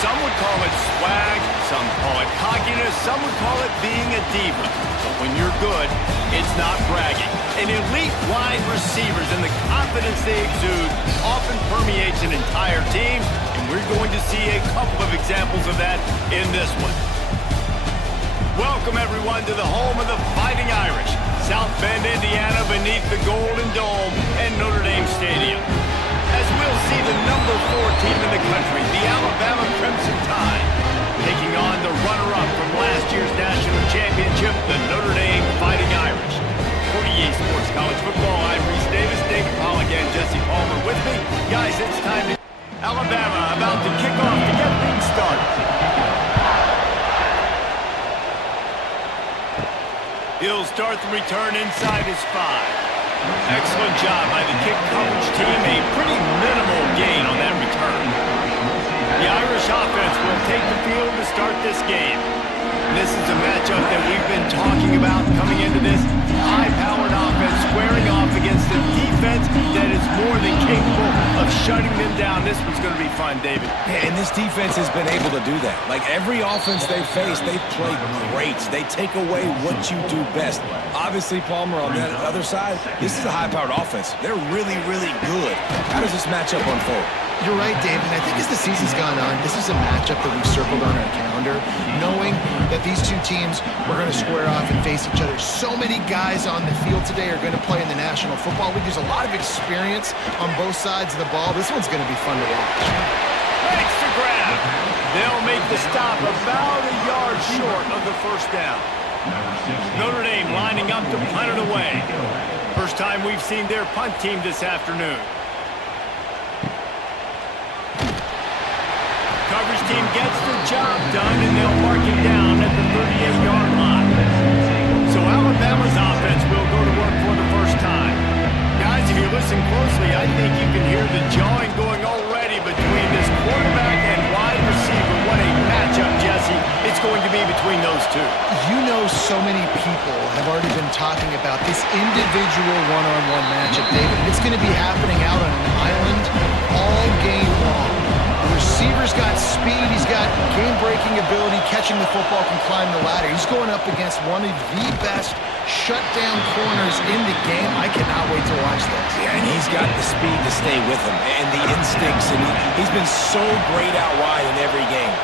Some would call it swag, some call it cockiness, some would call it being a diva. But when you're good, it's not bragging. An elite wide receivers and the confidence they exude often permeates an entire team, and we're going to see a couple of examples of that in this one. Welcome, everyone, to the home of the Fighting Irish, South Bend, Indiana, beneath the Golden Dome and Notre Dame Stadium. As we'll see the number 4 team in the country, the Alabama Crimson Tide, taking on the runner-up from last year's national championship, the Notre Dame Fighting Irish. For EA Sports College Football, I'm Reese Davis, David Pollock, and Jesse Palmer with me. Guys, it's time to... Alabama about to kick off to get things started. He'll start the return inside his 5. Excellent job by the kick coverage team. A pretty minimal gain on that return. The Irish offense will take the field to start this game. This is a matchup that we've been talking about coming into this. High-powered offense squaring off against a defense that is more than capable of shutting them down. This one's going to be fun, David. Yeah, and this defense has been able to do that. Like every offense they face, they play great. They take away what you do best. Obviously, Palmer, on that other side, this is a high-powered offense. They're really, really good. How does this matchup unfold? You're right, David. I think as the season's gone on, this is a matchup that we've circled on our calendar, knowing that these two teams were going to square off and face each other. So many guys on the field today are going to play in the National Football League. There's a lot of experience on both sides of the ball. This one's going to be fun to watch. Makes the grab. They'll make the stop about a yard short of the first down. Notre Dame lining up to punt it away. First time we've seen their punt team this afternoon. Coverage team gets the job done, and they'll mark it down at the 38-yard line. So Alabama's offense will go to work for the first time. Guys, if you listen closely, I think you can hear the jawing going already between this quarterback and wide receiver. What a matchup, Jesse, it's going to be between those two. You know, so many people have already been talking about this individual one-on-one matchup, David. It's going to be happening out on an island all game long. The receiver's got speed, he's got game-breaking ability, catching the football, can climb the ladder. He's going up against one of the best shutdown corners in the game. I cannot wait to watch this. Yeah, and he's got the speed to stay with him and the instincts, and he's been so great out wide in every game.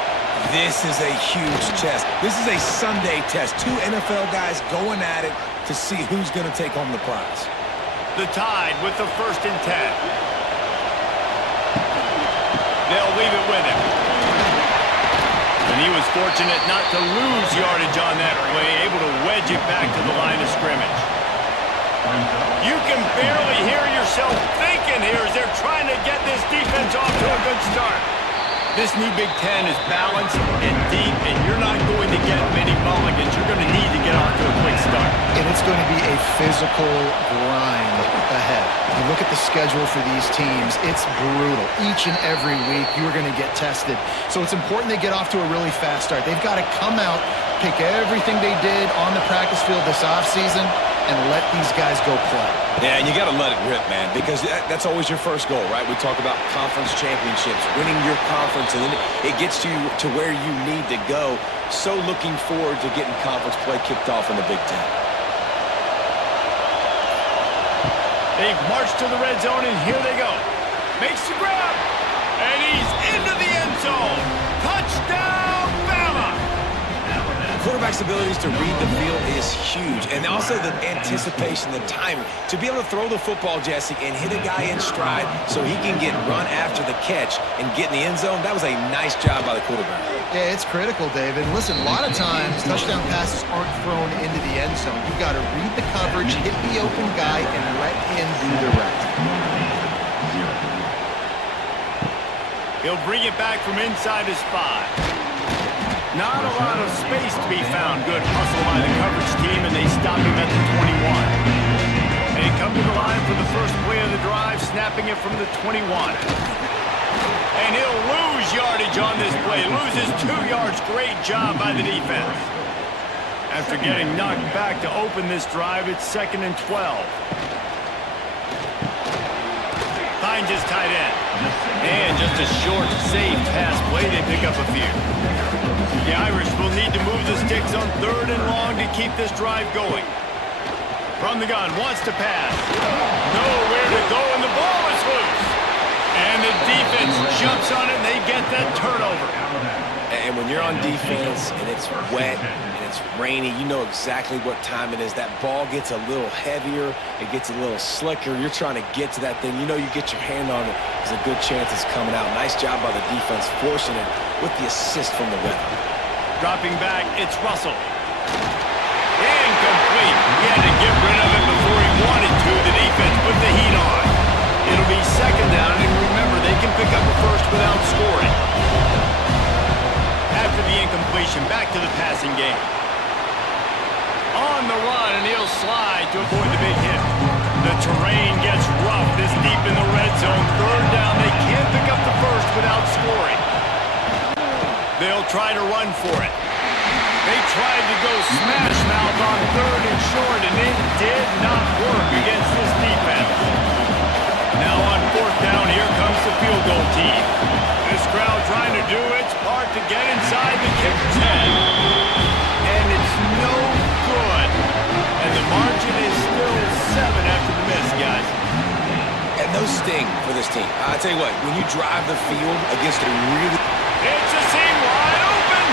This is a huge test. This is a Sunday test. 2 NFL guys going at it to see who's going to take home the prize. The Tide with the 1st and 10. They'll leave it with him. And he was fortunate not to lose yardage on that play, able to wedge it back to the line of scrimmage. You can barely hear yourself thinking here as they're trying to get this defense off to a good start. This new Big Ten is balanced and deep, and you're not going to get many mulligans. You're going to need to get off to a quick start. And it's going to be a physical grind ahead. You look at the schedule for these teams, it's brutal. Each and every week, you're going to get tested. So it's important they get off to a really fast start. They've got to come out, take everything they did on the practice field this offseason, and let these guys go play. Yeah, and you got to let it rip, man, because that's always your first goal, right? We talk about conference championships, winning your conference, and then it gets you to where you need to go. So looking forward to getting conference play kicked off in the Big Ten. They've marched to the red zone, and here they go. Makes the grab, and he's into the end zone. Touchdown, Bama! Quarterback's abilities to read the field is huge, and also the anticipation, the timing. To be able to throw the football, Jesse, and hit a guy in stride so he can get run after the catch and get in the end zone, that was a nice job by the quarterback. Yeah, it's critical, David. Listen, a lot of times, touchdown passes aren't thrown into the end zone. You've got to read the coverage, hit the open guy, and let him do the rest. He'll bring it back from inside his 5. Not a lot of space to be found. Good hustle by the coverage team, and they stop him at the 21. They come to the line for the first play of the drive, snapping it from the 21. And he'll lose yardage on this play. Loses 2 yards. Great job by the defense. After getting knocked back to open this drive, it's 2nd and 12. finds his tight end. And just a short, safe pass play, they pick up a few. The Irish will need to move the sticks on 3rd and long to keep this drive going. From the gun, wants to pass. Nowhere to go, and the ball is loose. And the defense jumps on it, and they get that turnover. And when you're on defense, and it's wet, and it's rainy, you know exactly what time it is. That ball gets a little heavier. It gets a little slicker. You're trying to get to that thing. You know you get your hand on it. There's a good chance it's coming out. Nice job by the defense forcing it with the assist from the weather. Dropping back, it's Russell. Incomplete. He had to get rid of it before he wanted to. The defense put the heat on. It'll be 2nd down, and remember, they can pick up a first without scoring. After the incompletion, back to the passing game. On the run, and he'll slide to avoid the big hit. The terrain gets rough this deep in the red zone. 3rd down, they can't pick up the first without scoring. They'll try to run for it. They tried to go smash mouth on 3rd and short, and it did not work against this defense. Now on 4th down, here comes the field goal team. This crowd trying to do its part to get inside the kicker's head. And it's no good. And the margin is still 7 after the miss, guys. And those sting for this team. I tell you what, when you drive the field against a really... It's a seam wide open.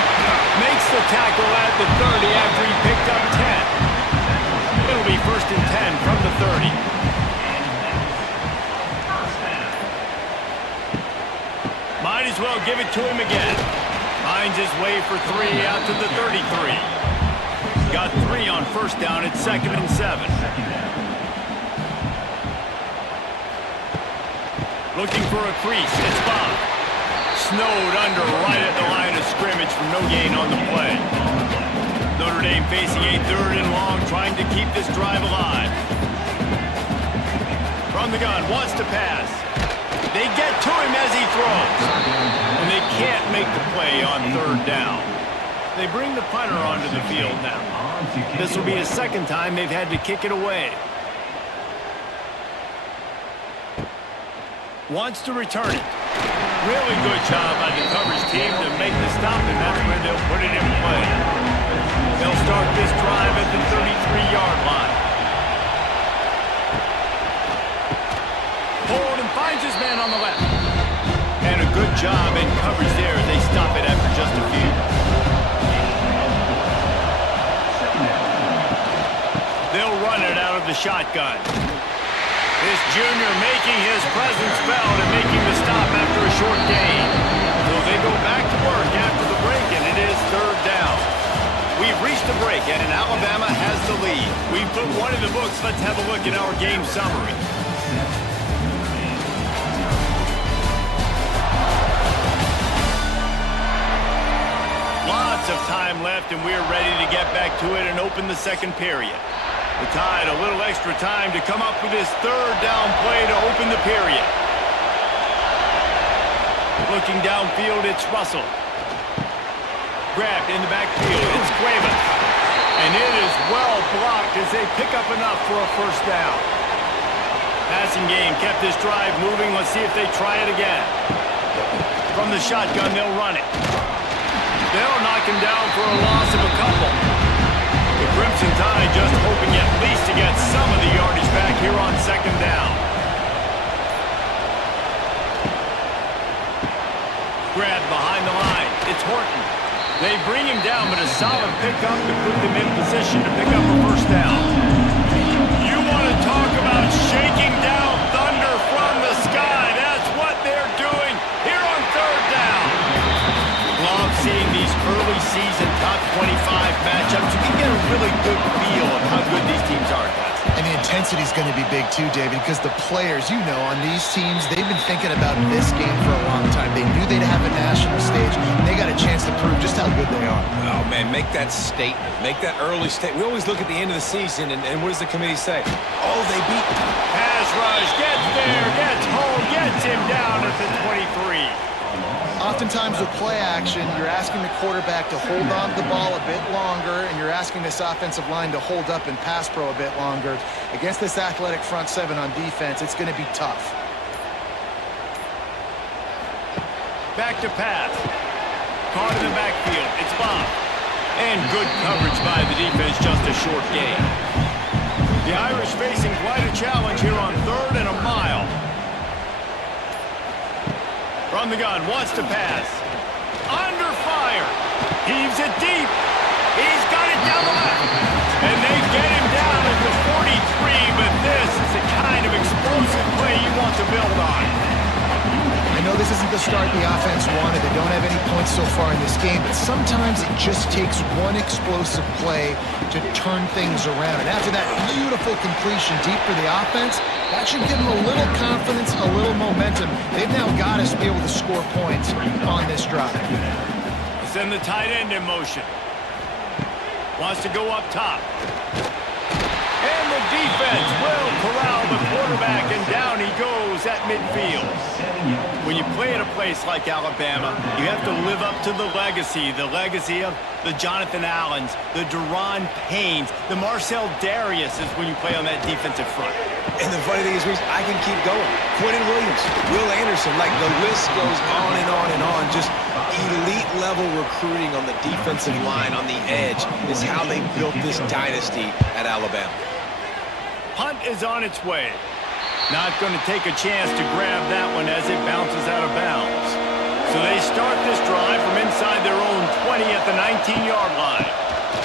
Makes the tackle at the 30 after he picked up 10. It'll be 1st and 10 from the 30. Might as well give it to him again. Finds his way for 3 out to the 33. Got 3 on 1st down at 2nd and 7. Looking for a crease. It's Bob. Snowed under right at the line of scrimmage for no gain on the play. Notre Dame facing a 3rd and long, trying to keep this drive alive. From the gun, wants to pass. They get to him as he throws. And they can't make the play on 3rd down. They bring the punter onto the field now. This will be the 2nd time they've had to kick it away. Wants to return it. Really good job by the coverage team to make the stop, and that's where they'll put it in play. They'll start this drive at the 33-yard line. Forward and finds his man on the left. And a good job in coverage there as they stop it after just a few. They'll run it out of the shotgun. This junior making his presence felt and making the stop after a short gain. So they go back to work after the break, and it is 3rd down. We've reached the break, and Alabama has the lead. We've put 1 in the books. Let's have a look at our game summary. Lots of time left, and we're ready to get back to it and open the 2nd period. The Tide a little extra time to come up with this 3rd down play to open the period. Looking downfield, it's Russell. Grabbed in the backfield, it's Cuevas. And it is well blocked as they pick up enough for a 1st down. Passing game kept this drive moving. Let's see if they try it again. From the shotgun, they'll run it. They'll knock him down for a loss of a couple. The Crimson Tide just hoping at least to get some of the yardage back here on 2nd down. Grabbed behind the line. It's Horton. They bring him down, but a solid pickup to put them in position to pick up a 1st down. You want to talk about shaking down thunder from the sky. That's what they're doing here on 3rd down. Love seeing these early season top 25 matchups. You can get a really good feel of how good these teams are, guys. And the intensity is going to be big too, David, because the players, you know, on these teams, they've been thinking about this game for a long time. They knew they'd have a national stage, and they got a chance to prove just how good they are. Oh, man, make that statement. Make that early statement. We always look at the end of the season, and what does the committee say? Oh, they beat. Pass rush, gets there, gets home, gets him down at the 23. Oftentimes with play action, you're asking the quarterback to hold on to the ball a bit longer, and you're asking this offensive line to hold up and pass pro a bit longer. Against this athletic front 7 on defense, it's going to be tough. Back to pass. Caught in the backfield. It's Bob. And good coverage by the defense, just a short gain. The Irish facing quite a challenge here on 3rd and a mile. From the gun, wants to pass. Under fire. Heaves it deep. He's got it down the left. And they get him down at the 43, but this is the kind of explosive play you want to build on. I know this isn't the start the offense wanted. They don't have any points so far in this game, but sometimes it just takes one explosive play to turn things around. And after that beautiful completion deep for the offense, that should give them a little confidence, a little momentum. They've now got us to be able to score points on this drive. Send the tight end in motion. Wants to go up top. And the defense will corral the quarterback, and down he goes at midfield. When you play at a place like Alabama, you have to live up to the legacy of the Jonathan Allens, the Deron Paynes, the Marcel Dariuses when you play on that defensive front. And the funny thing is, Reese, I can keep going. Quentin Williams, Will Anderson, like the list goes on and on and on. Just elite level recruiting on the defensive line, on the edge, is how they built this dynasty at Alabama. Punt is on its way. Not going to take a chance to grab that one as it bounces out of bounds. So they start this drive from inside their own 20 at the 19-yard line.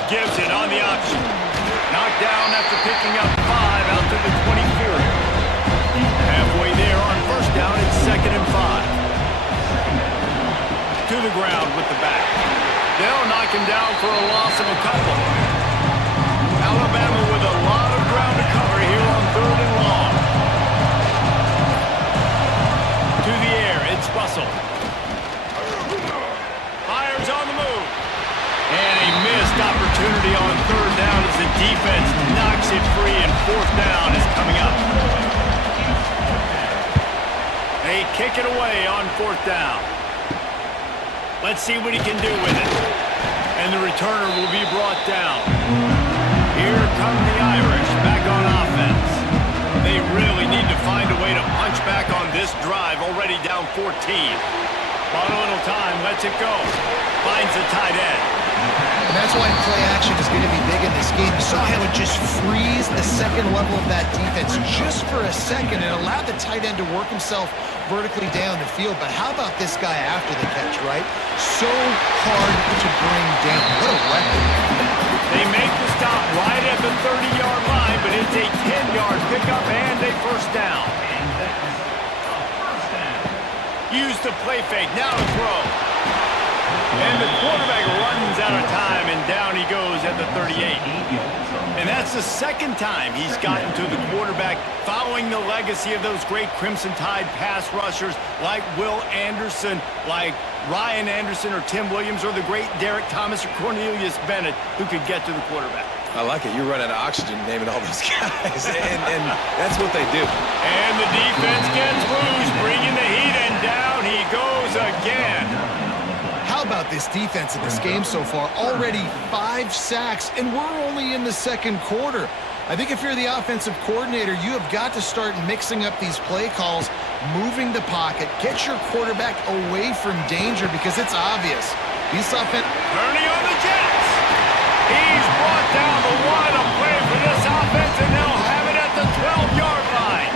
Gives it on the option. Knocked down after picking up 5 out to the 23. Halfway there on first down, it's 2nd and 5. To the ground with the back. They'll knock him down for a loss of a couple. Alabama with a lot of ground to cover here on 3rd and long. To the air, it's Russell. Fires on the move. And a missed opportunity on 3rd down as the defense knocks it free, and 4th down is coming up. They kick it away on 4th down. Let's see what he can do with it. And the returner will be brought down. Here come the Irish back on offense. They really need to find a way to punch back on this drive, already down 14. Bought a little time, lets it go. Finds the tight end. And that's why play action is going to be big in this game. You saw how it just frees the second level of that defense just for a second and allowed the tight end to work himself vertically down the field. But how about this guy after the catch, right? So hard to bring down. What a weapon. They make the stop right at the 30-yard line, but it's a 10-yard pickup and a first down. Use the play fake, now to throw. And the quarterback runs out of time, and down he goes at the 38. And that's the second time he's gotten to the quarterback, following the legacy of those great Crimson Tide pass rushers like Will Anderson, like Ryan Anderson or Tim Williams, or the great Derek Thomas or Cornelius Bennett, who could get to the quarterback. I like it. You run out of oxygen naming all those guys, and that's what they do. And the defense gets loose, bringing the heat, and down he goes again. How about this defense in this game so far? Already 5 sacks, and we're only in the second quarter. I think if you're the offensive coordinator, you have got to start mixing up these play calls, moving the pocket, get your quarterback away from danger, because it's obvious. These turning on the Jets. He's brought down the line of play for this offense, and they'll have it at the 12-yard line.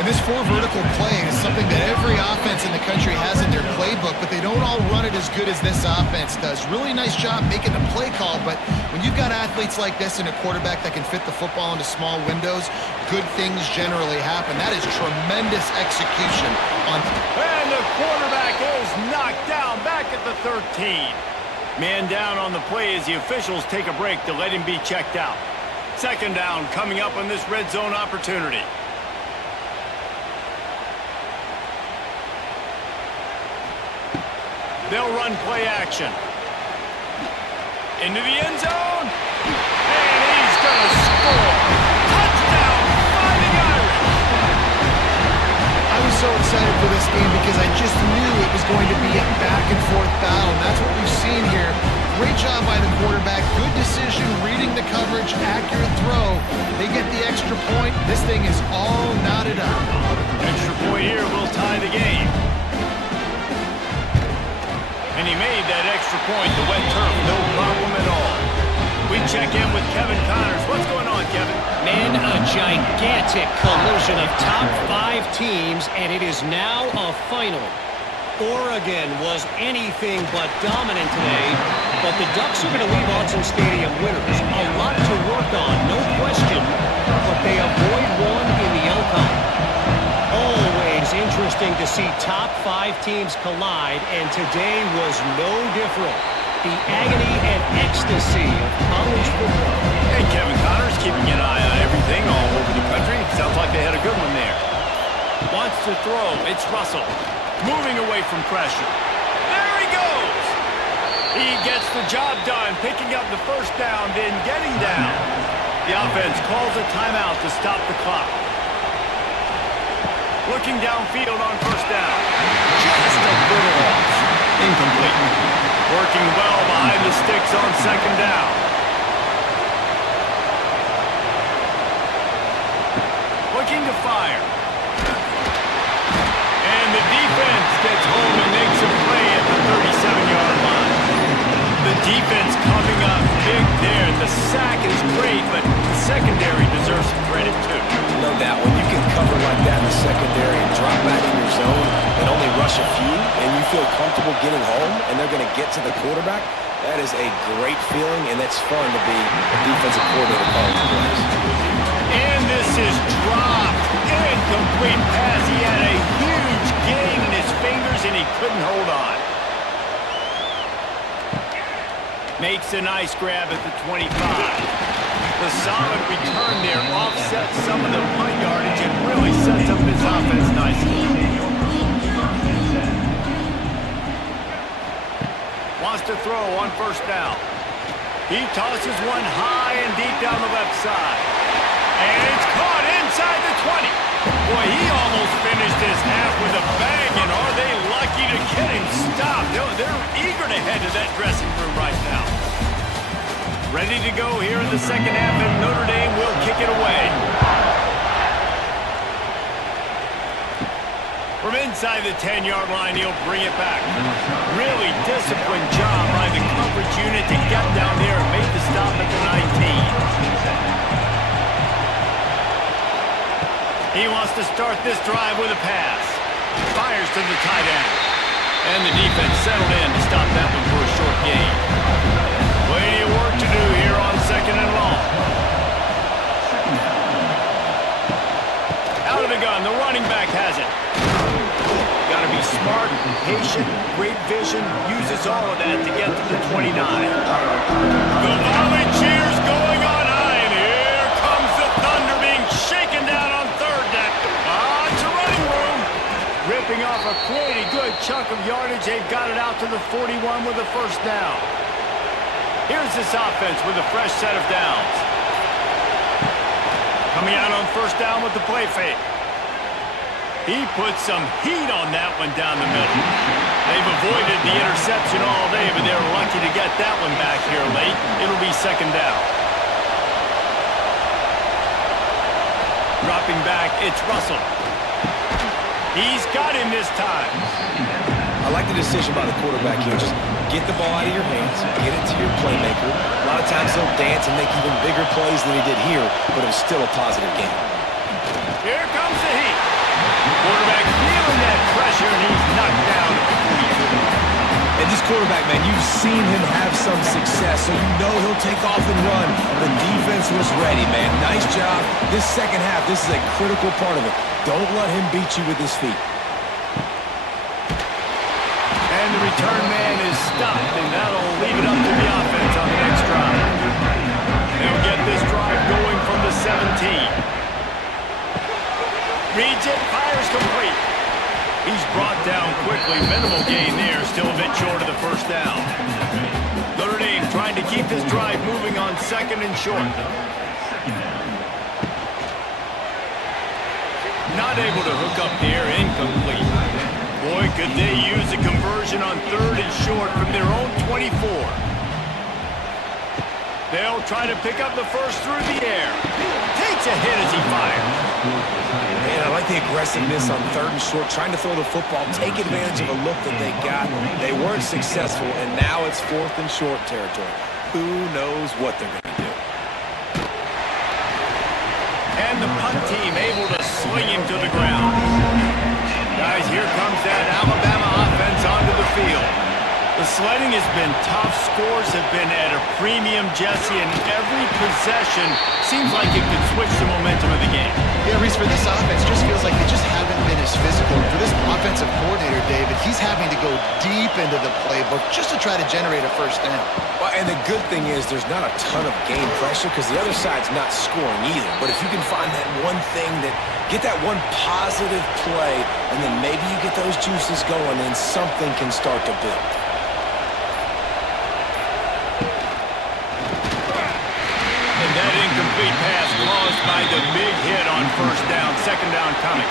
And this 4 vertical play is something that every offense in the country has in their playbook, but they don't all run it as good as this offense does. Really nice job making the play call, but when you've got athletes like this and a quarterback that can fit the football into small windows, good things generally happen. That is tremendous execution. And the quarterback is knocked down back at the 13. Man down on the play as the officials take a break to let him be checked out. 2nd down coming up on this red zone opportunity. They'll run play action. Into the end zone. And he's going to score. Touchdown, Fighting Irish. I was so excited for this game because I just knew it was going to be a back-and-forth battle. And that's what we've seen here. Great job by the quarterback. Good decision, reading the coverage, accurate throw. They get the extra point. This thing is all knotted up. Extra point here will tie the game. And he made that extra point. The wet turf, no problem at all. We check in with Kevin Connors. What's going on, Kevin? Man, a gigantic collision of top 5 teams, and it is now a final. Oregon was anything but dominant today, but the Ducks are going to leave Autzen Stadium winners. A lot to work on, no question, but they avoid one in the Elcon. Always interesting to see top 5 teams collide, and today was no different. The agony and ecstasy of college football. Hey, Kevin Connors keeping an eye on everything all over the country. Sounds like they had a good one there. Wants to throw. It's Russell. Moving away from pressure. There he goes. He gets the job done, picking up the first down, then getting down. The offense calls a timeout to stop the clock. Looking downfield on first down. Just a little off. Incomplete. Working well behind the sticks on second down. Looking to fire. And the defense gets home and makes a play at the 37-yard line. The defense coming up big there. The sack is great, but the secondary deserves some credit too. No doubt. When you can cover like that in the secondary and drop back in your zone and only rush a few, and you feel comfortable getting home, and they're going to get to the quarterback, that is a great feeling, and it's fun to be a defensive coordinator calling the plays. And this is dropped. Incomplete pass. He had a huge gain in his fingers, and he couldn't hold on. Makes a nice grab at the 25. The solid return there offsets some of the punt yardage and really sets up his offense nicely. Wants to throw on first down. He tosses one high and deep down the left side. And it's caught inside the 20. Boy, he almost finished his half with a bang, and are they lucky to get him stopped? They're eager to head to that dressing room right now. Ready to go here in the second half, and Notre Dame will kick it away. From inside the 10-yard line, he'll bring it back. Really disciplined job by the coverage unit to get down there and make the stop at the 19. He wants to start this drive with a pass. Fires to the tight end. And the defense settled in to stop that one for a short gain. Plenty of work to do here on second and long. Out of the gun, the running back has it. Got to be smart, patient, great vision, uses all of that to get to the 29. The Volunteers going on high, and here comes the Thunder being shaken down on third down. It's a running room. Ripping off a pretty good chunk of yardage. They've got it out to the 41 with the first down. Here's this offense with a fresh set of downs. Coming out on first down with the play fake. He put some heat on that one down the middle. They've avoided the interception all day, but they're lucky to get that one back here late. It'll be second down. Dropping back, it's Russell. He's got him this time. I like the decision by the quarterback here. Just get the ball out of your hands, get it to your playmaker. A lot of times he'll dance and make even bigger plays than he did here, but it was still a positive game. Here comes the heat. Quarterback feeling that pressure, and he's knocked down at the 42. And this quarterback, man, you've seen him have some success, so you know he'll take off and run. The defense was ready, man. Nice job. This second half, this is a critical part of it. Don't let him beat you with his feet. And the return man is stopped, and that'll leave it up to the offense on the next drive. They'll get this drive going from the 17. Reads it, fires complete. He's brought down quickly. Minimal gain there, still a bit short of the first down. Notre Dame trying to keep this drive moving on second and short. Not able to hook up there, incomplete. Boy, could they use a conversion on third and short from their own 24. They'll try to pick up the first through the air. Takes a hit as he fires. And I like the aggressiveness on 3rd and short, trying to throw the football, take advantage of a look that they got. They weren't successful, and now it's 4th and short territory. Who knows what they're going to do? And the punt team able to swing him to the ground. Guys, here comes that Alabama offense onto the field. The sledding has been tough. Scores have been at a premium, Jesse, and every possession seems like it could switch the momentum of the game. Yeah, Reese, for this offense, just feels like they just haven't been as physical. For this offensive coordinator, David, he's having to go deep into the playbook just to try to generate a first down. Well, and the good thing is there's not a ton of game pressure because the other side's not scoring either. But if you can find that one thing get that one positive play, and then maybe you get those juices going, and something can start to build. And that incomplete pass caused by the big hit on first down. 2nd down coming.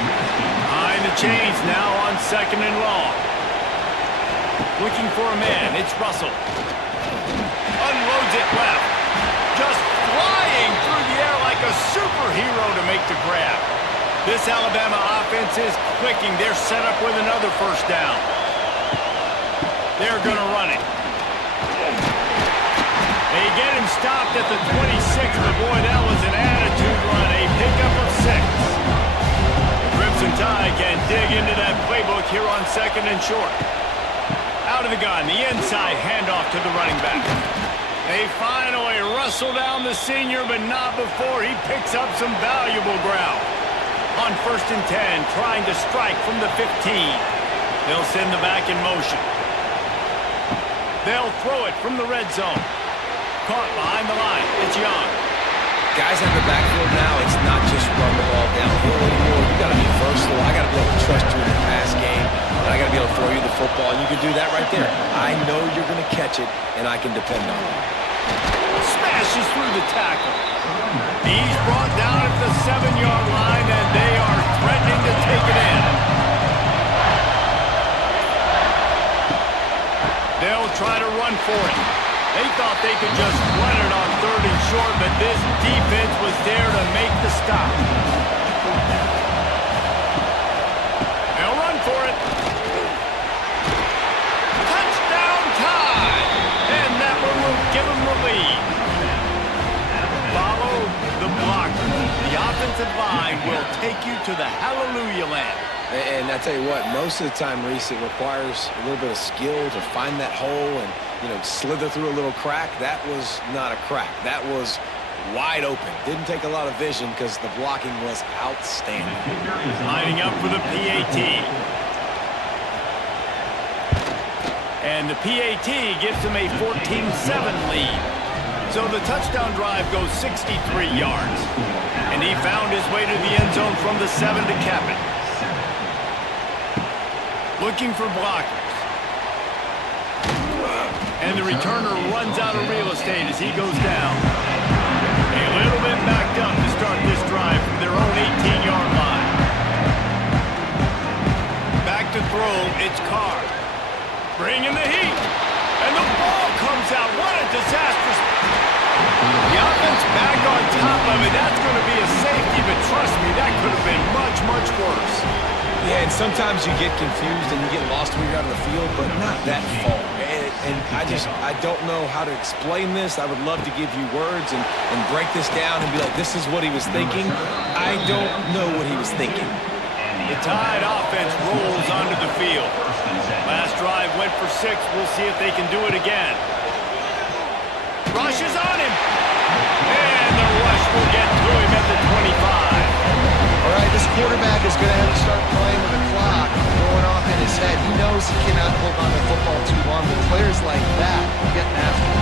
Behind the chains now on 2nd and long. Looking for a man. It's Russell. Unloads it left. Just flying through the air like a superhero to make the grab. This Alabama offense is clicking. They're set up with another first down. They're going to run it. They get him stopped at the 26, but boy, that was an attitude run. A pickup of 6. The Crimson Tide can dig into that playbook here on 2nd and short. Out of the gun, the inside handoff to the running back. They finally wrestle down the senior, but not before he picks up some valuable ground. On 1st and 10, trying to strike from the 15. They'll send the back in motion. They'll throw it from the red zone. Caught behind the line. It's Young. Guys in the backfield now, it's not just run the ball downhill anymore. You got to be versatile. I got to be able to trust you in the pass game, and I got to be able to throw you the football, and you can do that right there. I know you're going to catch it, and I can depend on it. Smashes through the tackle. He's brought down at the 7-yard line, and they are threatening to take it in. They'll try to run for it. They thought they could just run it on 3rd and short, but this defense was there to make the stop. They'll run for it. Touchdown time! And that one will give them the lead. Follow the blocker. The offensive line will take you to the hallelujah land. And I tell you what, most of the time, Reese, it requires a little bit of skill to find that hole and, slither through a little crack. That was not a crack. That was wide open. Didn't take a lot of vision because the blocking was outstanding. Lining up for the PAT. And the PAT gives them a 14-7 lead. So the touchdown drive goes 63 yards. And he found his way to the end zone from the 7 to cap it. Looking for blockers. And the returner runs out of real estate as he goes down. A little bit backed up to start this drive from their own 18-yard line. Back to throw, it's Carr. Bringing the heat. And the ball comes out. What a disastrous. The offense back on top of it. That's going to be a safety, but trust me, that could have been much, much worse. Yeah, and sometimes you get confused and you get lost when you're out of the field, but not that far. And I don't know how to explain this. I would love to give you words and break this down and be like, this is what he was thinking. I don't know what he was thinking. The Tide offense rolls onto the field. Last drive went for 6. We'll see if they can do it again. Rush is on him. And the rush will get to him at the 25. All right, this quarterback is going to have to start playing with the clock going off in his head. He knows he cannot hold on to the football too long, but players like that are getting after him.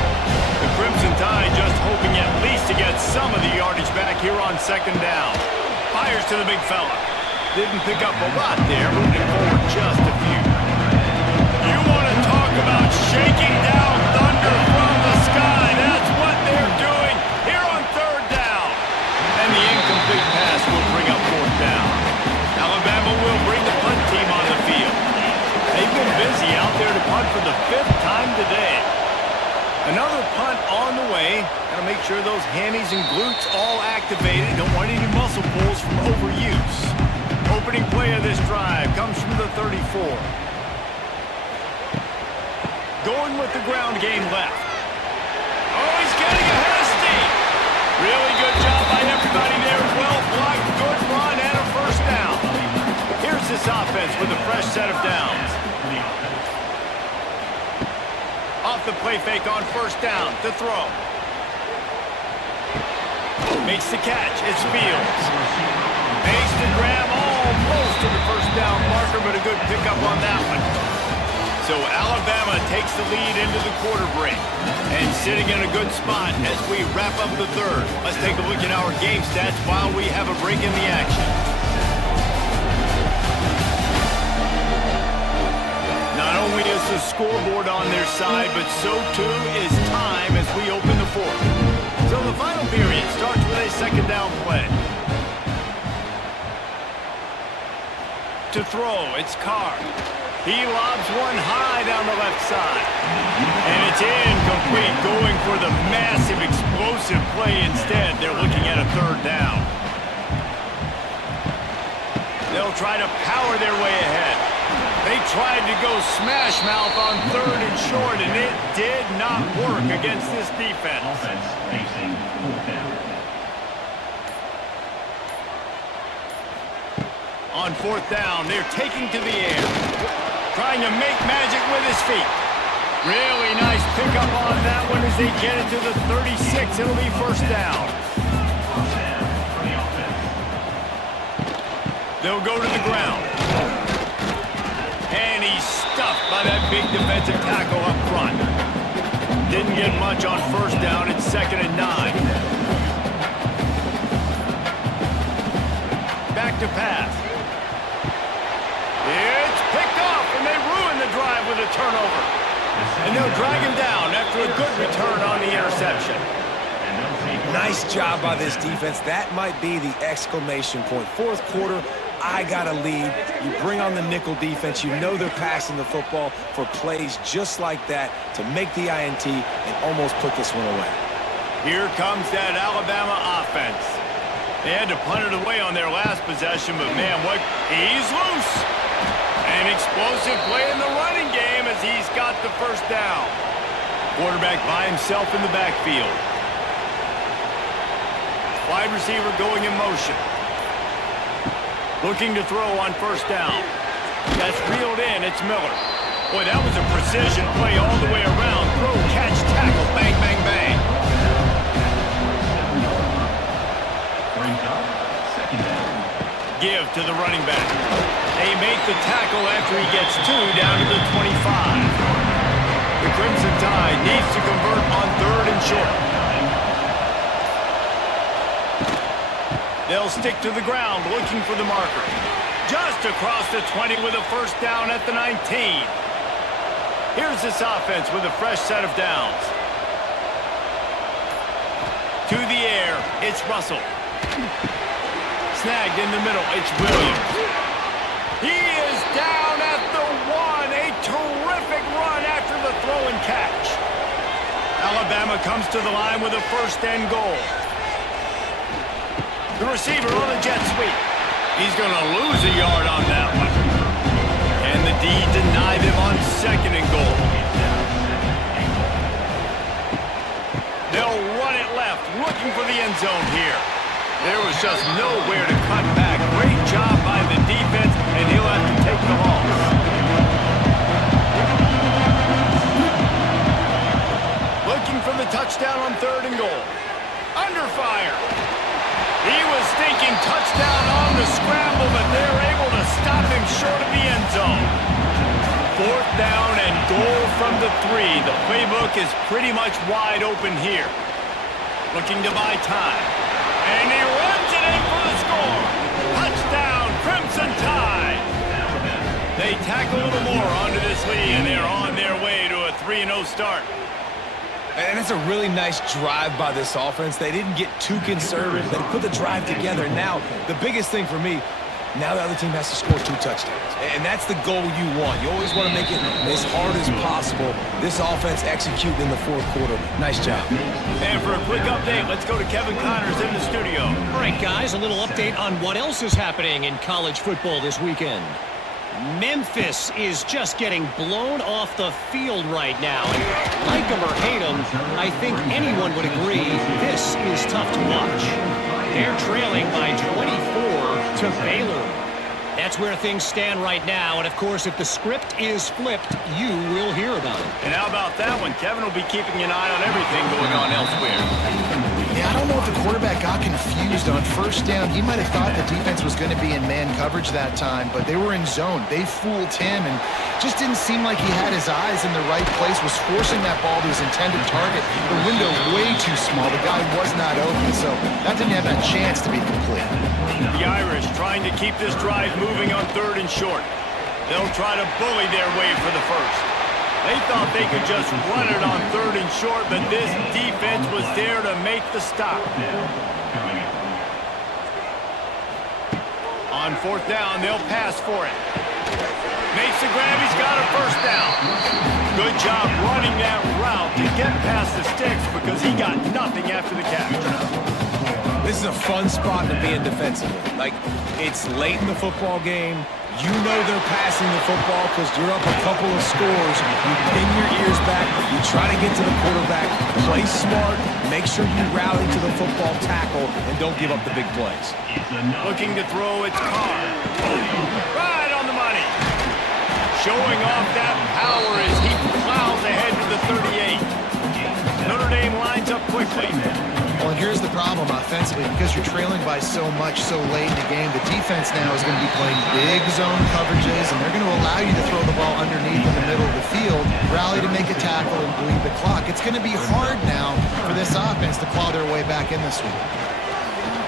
The Crimson Tide just hoping at least to get some of the yardage back here on 2nd down. Fires to the big fella. Didn't pick up a lot there, moving forward just a few. You want to talk about shaking down thunder from the sky. That's what they're doing here on 3rd down. And the incomplete pass will bring up 4th down. Alabama will bring the punt team on the field. They've been busy out there to punt for the 5th time today. Another punt on the way. Got to make sure those hammies and glutes all activated. Don't want any muscle pulls from overuse. Opening play of this drive comes from the 34. Going with the ground game left. Oh, he's getting ahead of steam. Really good job by everybody there. Well blocked, good run, and a first down. Here's this offense with a fresh set of downs. Off the play fake on first down to throw. Makes the catch. It's Fields. Makes the grab almost to the first down marker, but a good pickup on that one. So Alabama takes the lead into the quarter break and sitting in a good spot as we wrap up the third. Let's take a look at our game stats while we have a break in the action. Not only is the scoreboard on their side, but so too is time as we open the fourth. So the final period starts with a second down play. To throw, it's Carr. He lobs one high down the left side. And it's incomplete, going for the massive explosive play instead. They're looking at a third down. They'll try to power their way ahead. They tried to go smash mouth on third and short, and it did not work against this defense. Offense facing fourth down. On fourth down, they're taking to the air. Trying to make magic with his feet. Really nice pickup on that one as they get it to the 36. It'll be first down. They'll go to the ground. And he's stuffed by that big defensive tackle up front. Didn't get much on first down. It's 2nd and 9. Back to pass. It's picked off, and they ruin the drive with a turnover. And they'll drag him down after a good return on the interception. Nice job by this defense. That might be the exclamation point. Fourth quarter, I got a lead. You bring on the nickel defense. You know they're passing the football for plays just like that to make the INT and almost put this one away. Here comes that Alabama offense. They had to punt it away on their last possession, but man, what? He's loose. An explosive play in the running game as he's got the first down. Quarterback by himself in the backfield. Wide receiver going in motion. Looking to throw on first down. That's reeled in. It's Miller. Boy, that was a precision play all the way around. Throw, catch, tackle, bang, bang, bang. Give to the running back. They make the tackle after he gets 2 down to the 25. The Crimson Tide needs to convert on 3rd and short. They'll stick to the ground looking for the marker. Just across the 20 with a first down at the 19. Here's this offense with a fresh set of downs. To the air, it's Russell. Snagged in the middle, it's Williams. He is down at the 1. A terrific run after the throw and catch. Alabama comes to the line with a 1st and goal. The receiver on a jet sweep. He's going to lose a yard on that one. And the D denied him on 2nd and goal. They'll run it left, looking for the end zone here. There was just nowhere to cut back. Great job by the defense, and he'll have to take the loss. Looking for the touchdown on 3rd and goal. Under fire. He was thinking touchdown on the scramble, but they're able to stop him short of the end zone. 4th down and goal from the 3. The playbook is pretty much wide open here. Looking to buy time. And he runs it in for the score. Touchdown, Crimson Tide. They tack a little more onto this lead, and they're on their way to a 3-0 start. And it's a really nice drive by this offense. They didn't get too conservative. They put the drive together. Now, the biggest thing for me, Now the other team has to score 2 touchdowns. And that's the goal you want. You always want to make it as hard as possible. This offense executed in the fourth quarter. Nice job. And for a quick update, let's go to Kevin Connors in the studio. All right, guys, a little update on what else is happening in college football this weekend. Memphis is just getting blown off the field right now. And like them or hate them, I think anyone would agree this is tough to watch. They're trailing by 24 to Baylor. That's where things stand right now. And, of course, if the script is flipped, you will hear about it. And how about that one? Kevin will be keeping an eye on everything going on elsewhere. Yeah, I don't know if the quarterback got confused on first down. He might have thought the defense was going to be in man coverage that time, but they were in zone. They fooled him and just didn't seem like he had his eyes in the right place, was forcing that ball to his intended target. The window way too small. The guy was not open, so that didn't have that chance to be complete. The Irish trying to keep this drive moving on 3rd and short. They'll try to bully their way for the first. They thought they could just run it on 3rd and short, but this defense was there to make the stop. On 4th down, they'll pass for it. Makes the grab, he's got a first down. Good job running that route to get past the sticks because he got nothing after the catch. This is a fun spot to be in defensively. Like, it's late in the football game. You know they're passing the football because you're up a couple of scores. You pin your ears back. You try to get to the quarterback. Play smart. Make sure you rally to the football tackle and don't give up the big plays. Looking to throw, it's Carr. Right on the money. Showing off that power as he plows ahead to the 38. Notre Dame lines up quickly. Well, and here's the problem offensively. Because you're trailing by so much so late in the game, the defense now is going to be playing big zone coverages, and they're going to allow you to throw the ball underneath in the middle of the field, rally to make a tackle, and bleed the clock. It's going to be hard now for this offense to claw their way back in this week.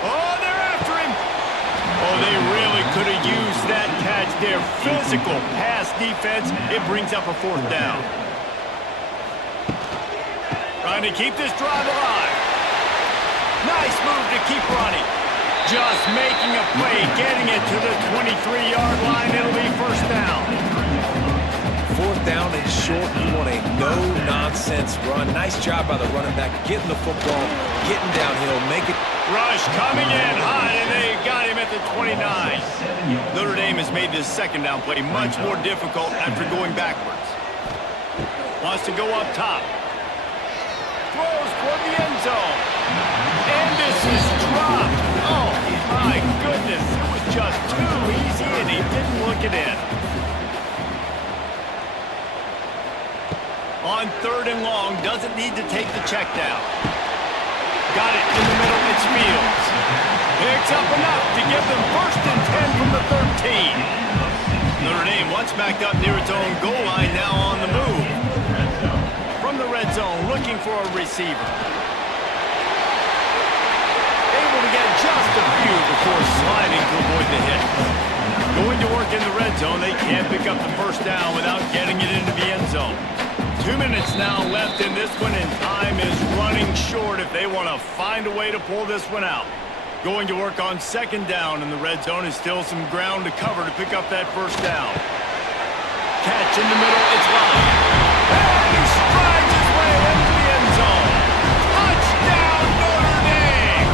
Oh, they're after him. Oh, they really could have used that catch there. Physical pass defense. It brings up a 4th down. Trying to keep this drive alive. Nice move to keep running. Just making a play, getting it to the 23-yard line. It'll be 1st down. 4th down and short. You want a no-nonsense run. Nice job by the running back. Getting the football, getting downhill, make it. Rush coming in high, and they got him at the 29. Notre Dame has made this 2nd down play much more difficult after going backwards. Wants to go up top. Throws toward the end zone. And this is dropped. Oh, my goodness. It was just too easy, and he didn't look it in. On 3rd and long, doesn't need to take the check down. Got it in the middle, it's Fields. Picks up enough to give them 1st and 10 from the 13. Notre Dame once backed up near its own goal line, now on the move. From the red zone, looking for a receiver. Able to get just a few before sliding to avoid the hit. Going to work in the red zone, they can't pick up the 1st down without getting it into the end zone. 2 minutes now left in this one, and time is running short if they want to find a way to pull this one out. Going to work on 2nd down in the red zone is still some ground to cover to pick up that 1st down. Catch in the middle, it's Ryan. And he strides his way into the end zone. Touchdown, Notre Dame!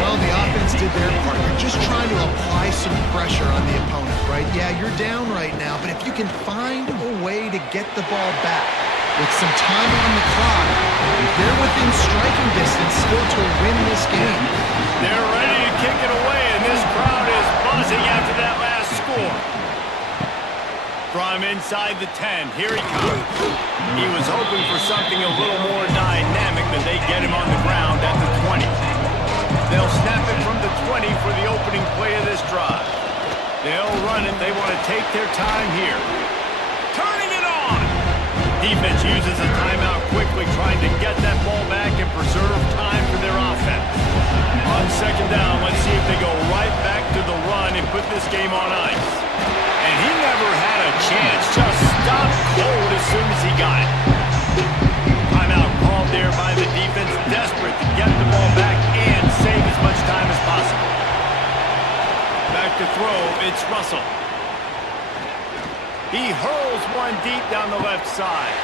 Well, the offense did their part. You're just trying to apply some pressure on the opponent, right? Yeah, you're down right now, but if you can find a way to get the ball back with some time on the clock, they're within striking distance still to win this game. They're ready to kick it away, and this crowd is buzzing after that last score. From inside the 10, here he comes. He was hoping for something a little more dynamic, but they get him on the ground at the 20. They'll snap it from the 20 for the opening play of this drive. They'll run it. They want to take their time here. Turning it on! Defense uses a timeout quickly, trying to get that ball back and preserve time for their offense. On 2nd down, let's see if they go right back to the run and put this game on ice. And he never had a chance, just stopped cold as soon as he got it. Timeout called there by the defense, desperate to get the ball back and save as much time as possible. against Russell. He hurls one deep down the left side.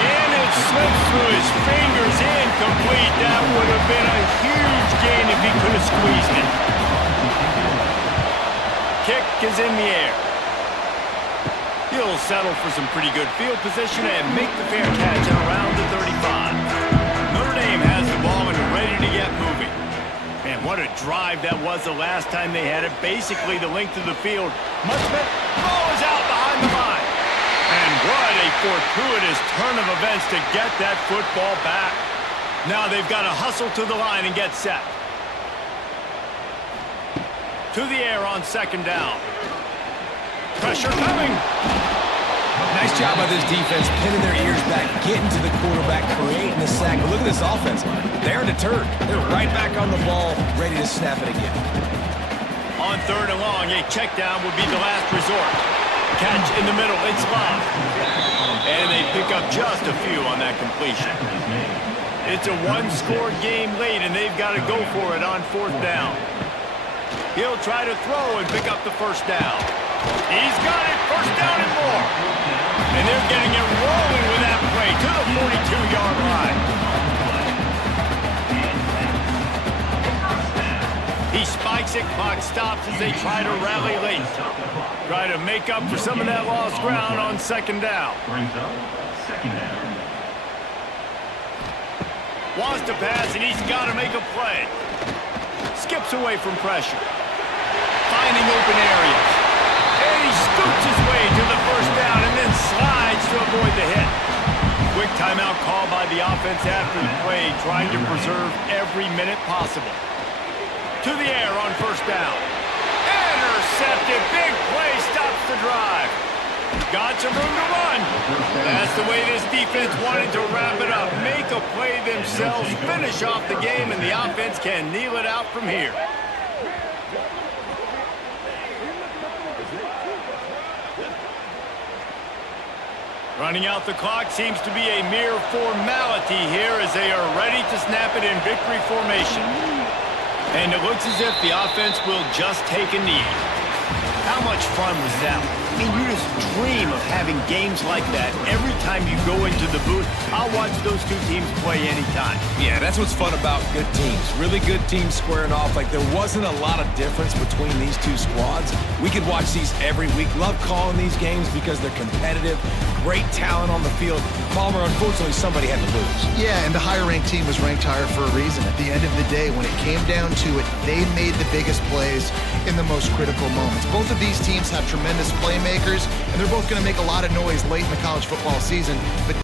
And it slips through his fingers, incomplete. That would have been a huge gain if he could have squeezed it. Kick is in the air. He'll settle for some pretty good field position and make the fair catch at around the 35. Notre Dame has the ball and ready to get moving. And what a drive that was the last time they had it. Basically the length of the field. Much better. Ball is out behind the line. And what a fortuitous turn of events to get that football back. Now they've got to hustle to the line and get set. To the air on second down. Pressure coming. Nice job by this defense, pinning their ears back, getting to the quarterback, creating the sack. But look at this offense. They're deterred. They're right back on the ball, ready to snap it again. On third and long, a check down would be the last resort. Catch in the middle, it's Love. And they pick up just a few on that completion. It's a one-score game late, and they've got to go for it on fourth down. He'll try to throw and pick up the first down. He's got it, first down and more. And they're getting it rolling with that play to the 42-yard line. He spikes it, clock stops as they try to rally late. Try to make up for some of that lost ground on second down. Wants to pass, and he's got to make a play. Skips away from pressure. Finding open areas. And he scoots his way to the first down and then slides to avoid the hit. Quick timeout call by the offense after the play, trying to preserve every minute possible. To the air on first down. Intercepted. Big play stops the drive. Got some room to run. That's the way this defense wanted to wrap it up. Make a play themselves, finish off the game, and the offense can kneel it out from here. Running out the clock seems to be a mere formality here as they are ready to snap it in victory formation. And it looks as if the offense will just take a knee. How much fun was that? I mean, you just dream of having games like that every time you go into the booth. I'll watch those two teams play anytime. Yeah, that's what's fun about good teams. Really good teams squaring off. Like, there wasn't a lot of difference between these two squads. We could watch these every week. Love calling these games because they're competitive. Great talent on the field. Palmer, unfortunately, somebody had to lose. Yeah, and the higher-ranked team was ranked higher for a reason. At the end of the day, when it came down to it, they made the biggest plays in the most critical moments. Both of these teams have tremendous playmakers, and they're both going to make a lot of noise late in the college football season. But